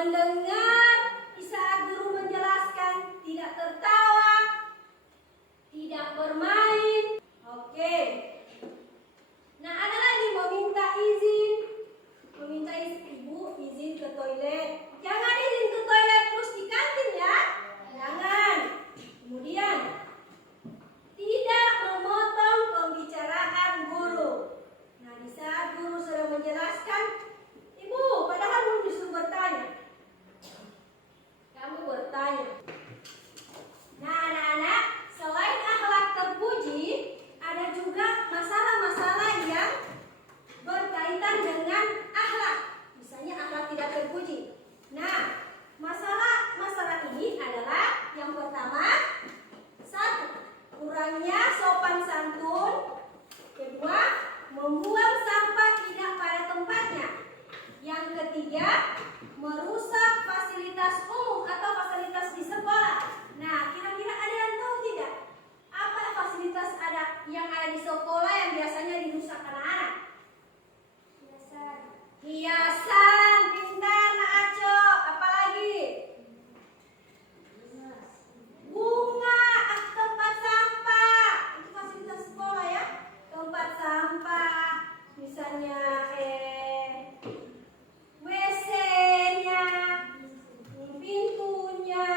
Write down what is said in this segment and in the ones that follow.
mendengar di saat guru menjelaskan, tidak tertawa, tidak bermain. Oke. Nah, ada lagi meminta izin. Meminta izin, Ibu, izin ke toilet. Jangan izin ke toilet terus di kantin ya. Jangan. Kemudian, tidak memotong pembicaraan guru. Nah, di saat guru sudah menjelaskan, Ibu, padahal belum disuruh bertanya. Kamu bertanya. Nah, anak-anak, selain akhlak terpuji, ada juga masalah-masalah yang berkaitan dengan akhlak. Misalnya akhlak tidak terpuji. Nah, masalah ini adalah yang pertama, satu, kurangnya sopan santun. Kedua, membuang sampah tidak pada tempatnya. Yang ketiga, merusak fasilitas umum atau fasilitas di sekolah. Nah, kira-kira ada yang tahu tidak? Apa fasilitas yang ada di sekolah yang biasanya dirusak anak-anak? Hiasan, pintar Nak Aco. Apalagi? Bunga, tempat sampah. Itu fasilitas sekolah ya. Tempat sampah, misalnya WC-nya, pintunya.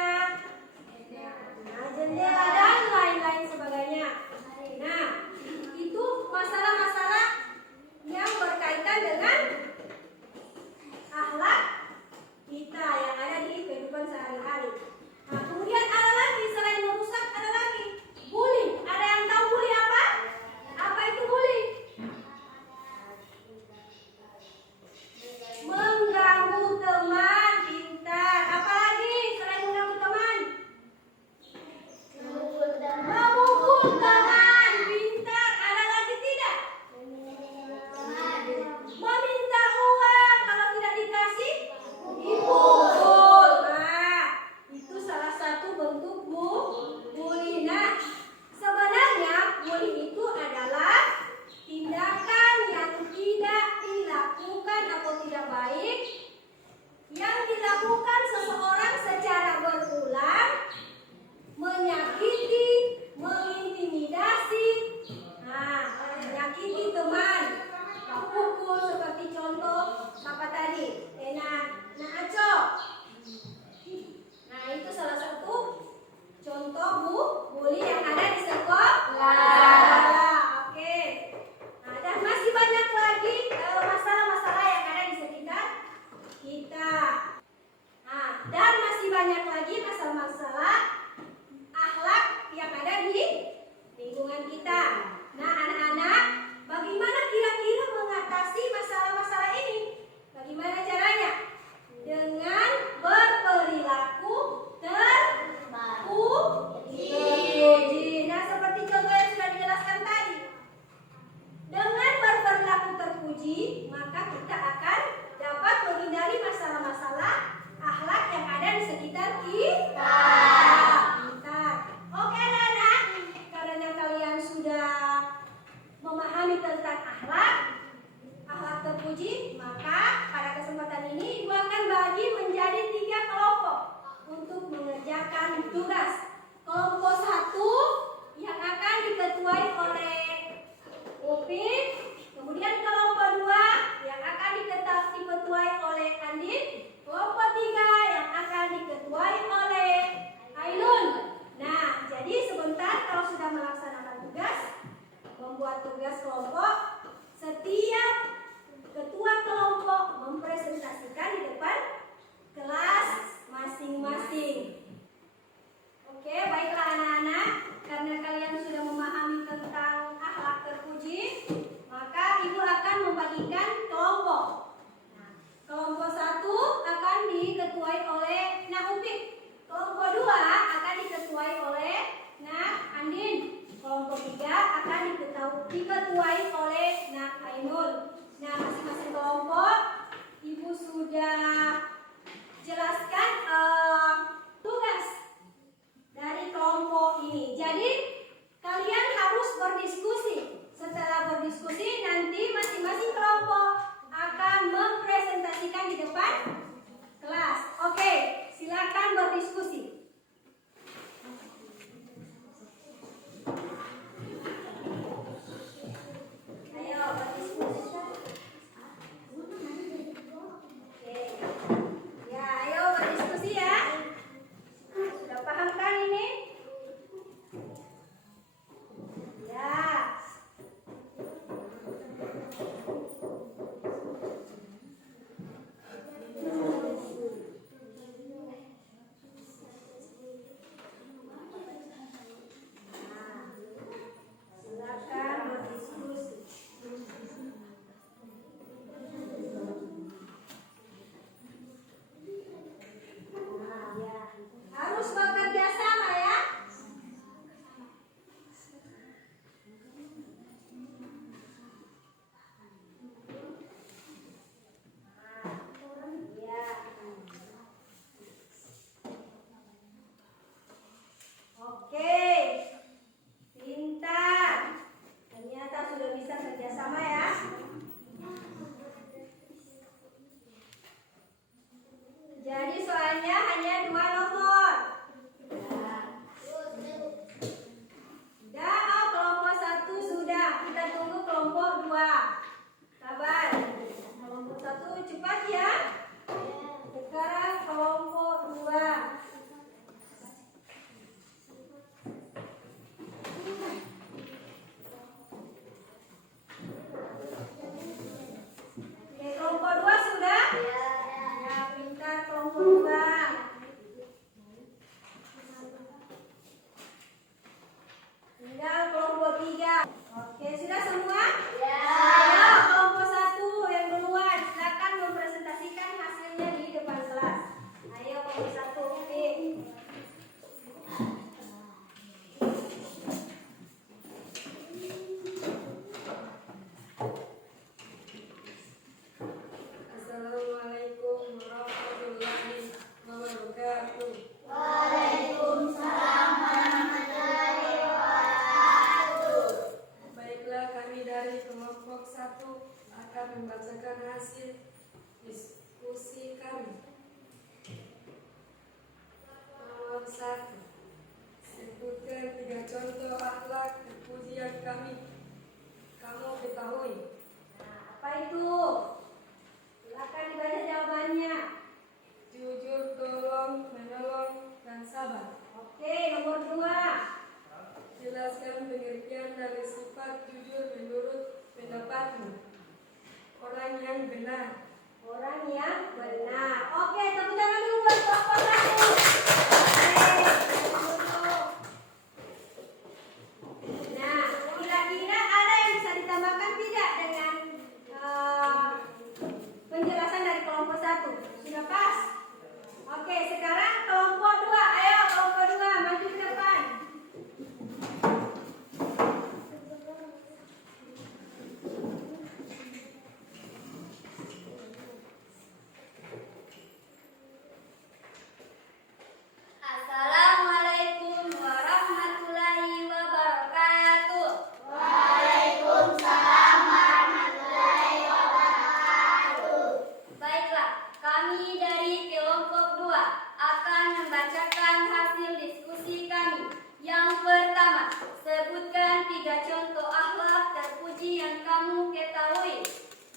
Kami dari kelompok 2 akan membacakan hasil diskusi kami. Yang pertama, sebutkan 3 contoh akhlak terpuji yang kamu ketahui.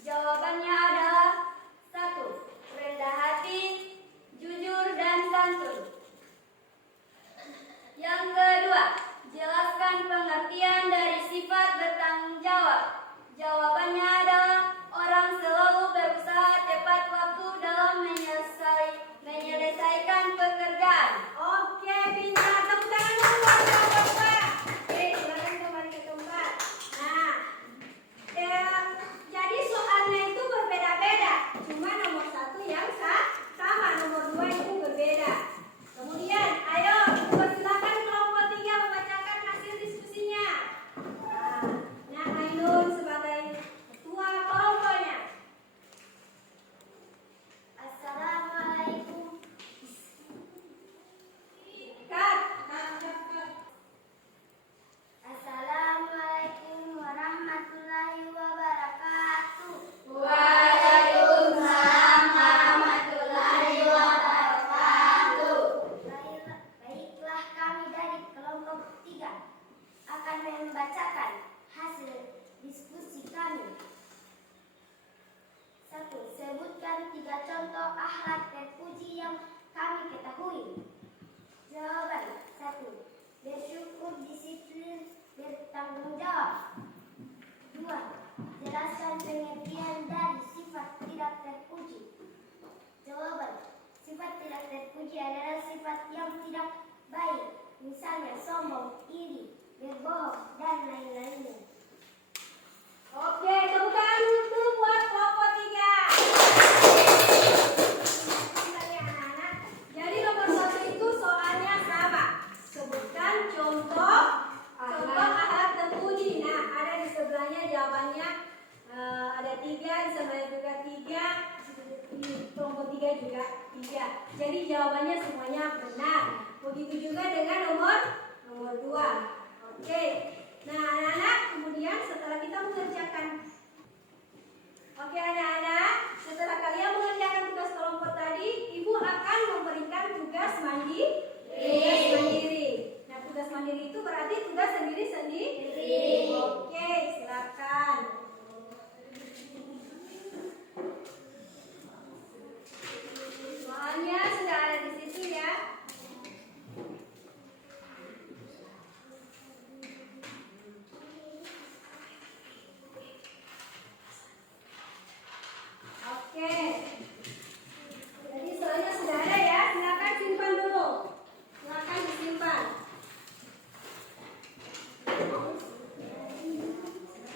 Jawabannya adalah 1. Rendah hati, jujur, dan santun. Yang kedua, jelaskan pengertian dari sifat bertanggung jawab. Jawabannya adalah orang selalu berusaha tepat waktu dalam menyelesaikan pekerjaan. Oke, pintar. Tepuk tangan dulu buat kelompok 2. Oke, silakan kembali ke tempat. Nah, jadi soalnya itu berbeda-beda. Cuma nomor 1 yang sama, nomor 2 itu berbeda. Kemudian, ayo silakan kelompok 3 membacakan hasil diskusinya. Nah, Ainun sebagai ketua kelompoknya. Assalamualaikum. Kat. Assalamualaikum warahmatullahi wabarakatuh. Waalaikumsalam warahmatullahi wabarakatuh. Baiklah, kami dari kelompok 3 akan membacakan hasil diskusi kami. 1. Sebutkan 3 contoh akhlak terpuji yang kami ketahui. Jawaban 1. Bersyukur, disiplin, bertanggung jawab. 2. Jelaskan pengertian dari sifat tidak terpuji. Jawaban, sifat tidak terpuji adalah sifat yang tidak baik, misalnya sombong, iri, berbohong, dan lain-lainnya. Oke, tepuk tangan dulu buat kelompok 3. Anak-anak. Jadi nomor 1 itu soalnya sama. Sebutkan contoh akhlak terpuji. Nah, ada di sebelahnya jawabannya ada 3, di sebelahnya juga 3, di kelompok 3 juga 3. Jadi jawabannya semuanya benar. Begitu juga dengan nomor 2. Oke. Nah, anak-anak, kemudian setelah kita mengerjakan, oke anak-anak, setelah kalian mengerjakan tugas kelompok tadi, Ibu akan memberikan tugas mandiri. Nah, tugas mandiri itu berarti tugas sendiri-sendiri. Oke, silakan. Soalnya sudah ada di situ ya. Oke. Jadi soalnya sudah ada ya. Silakan simpan dulu. Silakan disimpan.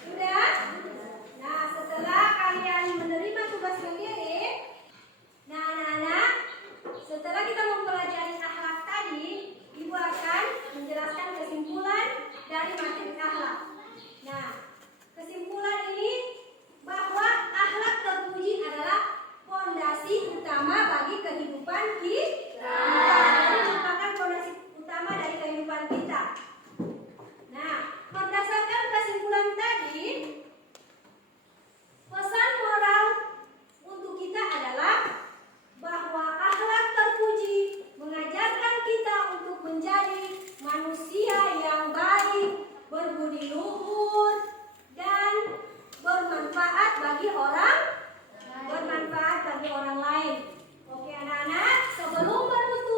Sudah? Nah, setelah kalian menerima tugas mandiri, nah anak-anak, setelah kita mempelajari akhlak tadi, Ibu akan menjelaskan kesimpulan dari materi akhlak. Nah, kesimpulan ini bahwa akhlak terpuji adalah fondasi utama bagi kehidupan kita. Jadi merupakan fondasi utama dari kehidupan kita. Nah, berdasarkan kesimpulan tadi, pesan moral untuk kita adalah bahwa akhlak terpuji mengajarkan kita untuk menjadi manusia yang baik, berbudi luhur, dan bermanfaat bagi orang lain. Oke anak-anak, sebelum menutup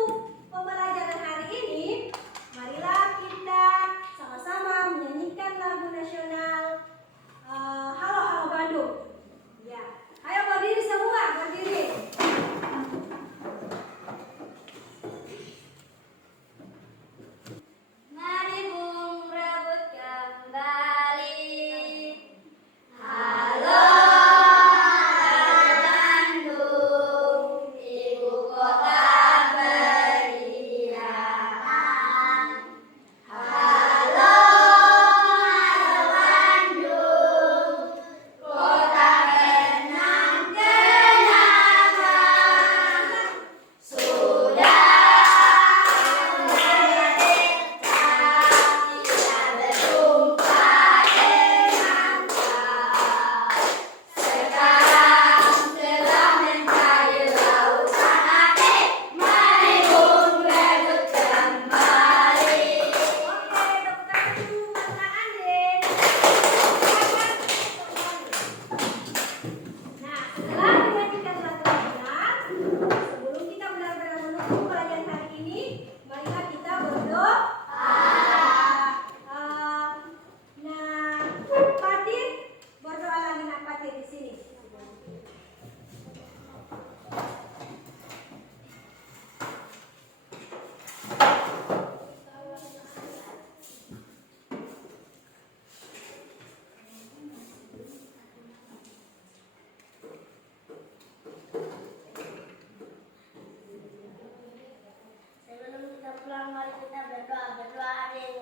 berdua ada yang